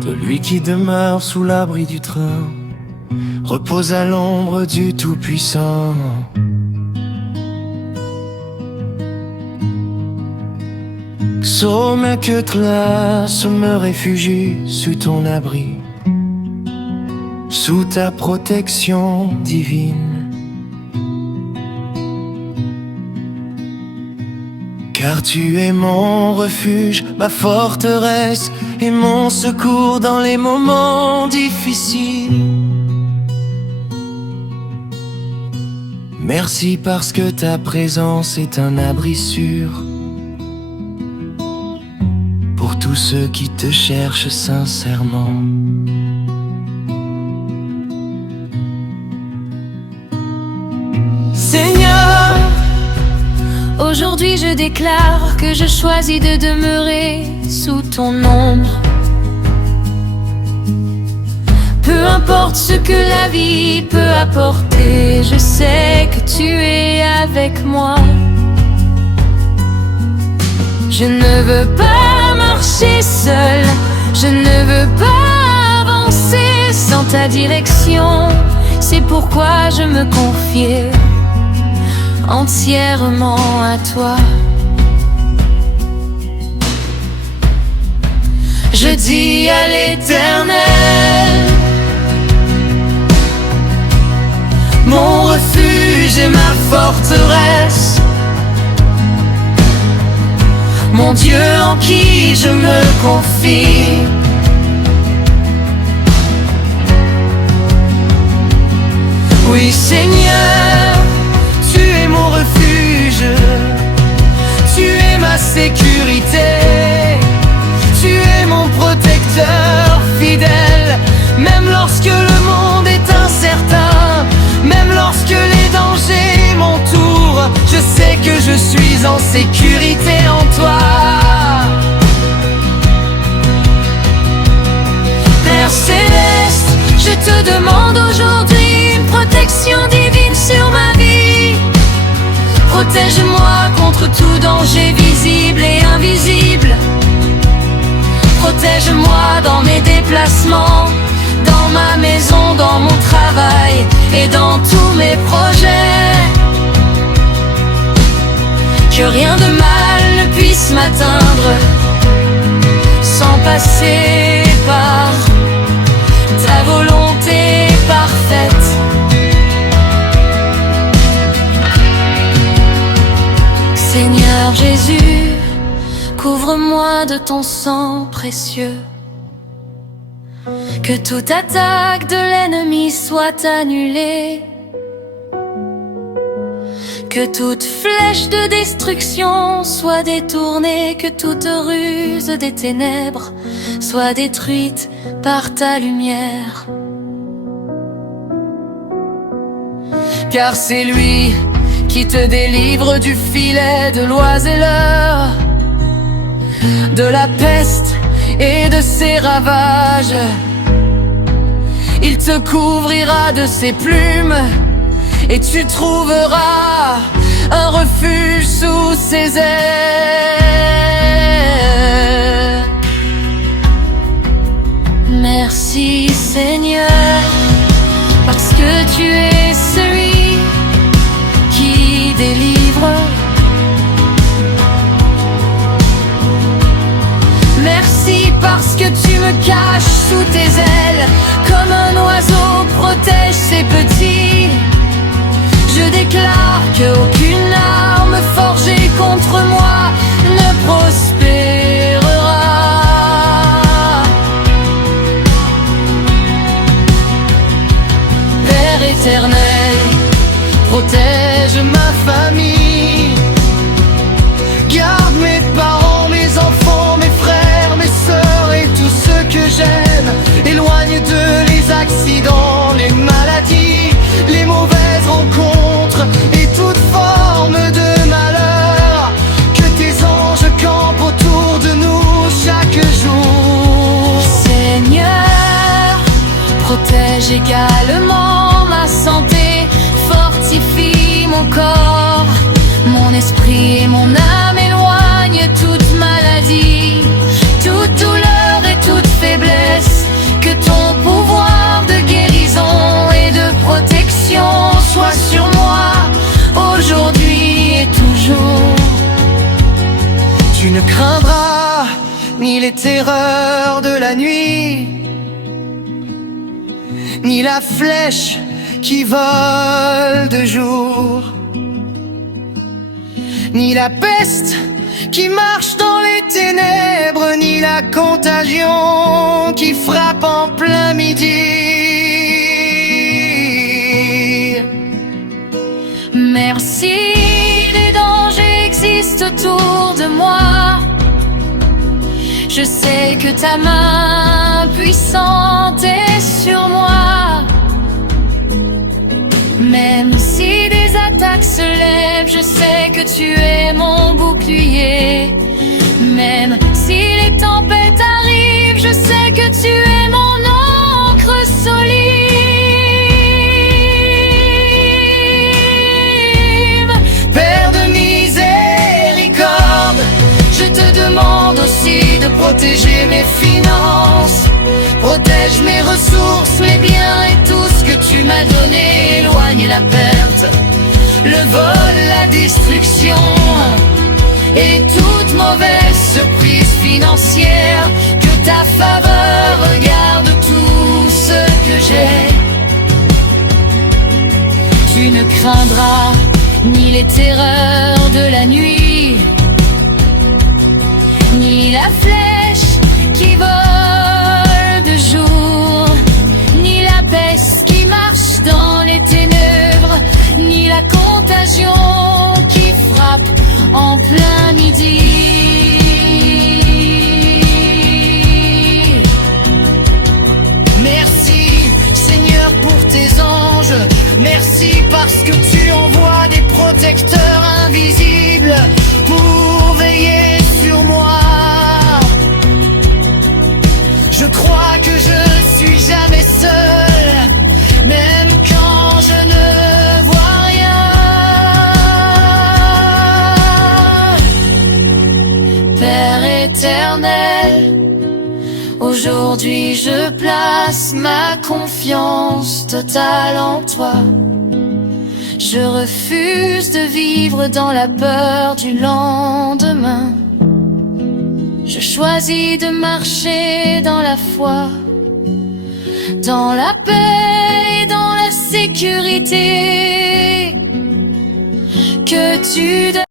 de lui qui demeure sous l'abri du train, repose à l'ombre du Tout-Puissant. Somme que classe me réfugie sous ton abri, sous ta protection divine. Car tu es mon refuge, ma forteresse et mon secours dans les moments difficiles. Merci parce que ta présence est un abri sûr pour tous ceux qui te cherchent sincèrement. Seigneur, aujourd'hui je déclare que je choisis de demeurer sous ton ombre. Peu importe ce que la vie peut apporter, je sais que tu es avec moi. Je ne veux pas marcher seul, je ne veux pas avancer sans ta direction. C'est pourquoi je me confie entièrement à toi. Je dis à l'Éternel, mon refuge et ma forteresse, mon Dieu en qui je me confie. Oui Seigneur, tu es mon refuge, tu es ma sécurité, tu es mon protecteur fidèle. Même lorsque le monde est incertain, même lorsque les dangers m'entourent, je sais que je suis en sécurité en toi. Père Céleste, je te demande aujourd'hui une protection divine sur ma vie. Protège-moi contre tout danger visible et invisible. Protège-moi dans mes déplacements, dans ma maison, dans mon travail et dans tous mes projets. Que rien de mal ne puisse m'atteindre sans passer par ta volonté parfaite. Seigneur Jésus, couvre-moi de ton sang précieux. Que toute attaque de l'ennemi soit annulée. Que toute flèche de destruction soit détournée. Que toute ruse des ténèbres soit détruite par ta lumière. Car c'est lui qui te délivre du filet de l'oiseleur, de la peste et de ses ravages. Il te couvrira de ses plumes et tu trouveras un refuge sous ses ailes. Merci Seigneur, parce que tu es celui qui délivre. Merci parce que tu me caches sous tes ailes, comme un oiseau protège ses petits. Je déclare qu'aucune arme forgée contre moi ne prospérera. Père éternel, protège ma famille, garde mes parents, mes enfants, mes frères, mes sœurs et tous ceux que j'aime. Éloigne d'eux les accidents, les maladies, les mauvaises rencontres et toute forme de malheur. Que tes anges campent autour de nous chaque jour. Seigneur, protège également ma santé, fortifie mon corps, mon esprit et mon âme. Éloigne toute maladie, toute douleur et toute faiblesse. les terreurs de la nuit, ni la flèche qui vole de jour, ni la peste qui marche dans les ténèbres, ni la contagion qui frappe en plein midi. Merci, les dangers existent autour de moi. Je sais que ta main puissante est sur moi. Même si des attaques se lèvent, je sais que tu es mon bouclier. Même si les tempêtes arrivent, je sais que tu es mon ancre solide. Père de miséricorde, je te demande aussi de protéger mes finances. Protège mes ressources, mes biens et tout ce que tu m'as donné. Éloigne la perte, le vol, la destruction et toute mauvaise surprise financière. Que ta faveur regarde tout ce que j'ai. Tu ne craindras ni les terreurs de la nuit, ni la flèche qui vole de jour, ni la peste qui marche dans les ténèbres, ni la contagion qui frappe en plein midi. Merci Seigneur pour tes anges, merci parce que tu envoies des protecteurs invisibles pour veiller sur moi. Je crois que je suis jamais seul, même quand je ne vois rien. Père éternel, aujourd'hui je place ma confiance totale en toi. Je refuse de vivre dans la peur du lendemain. Je choisis de marcher dans la foi, dans la paix et dans la sécurité que tu donnes.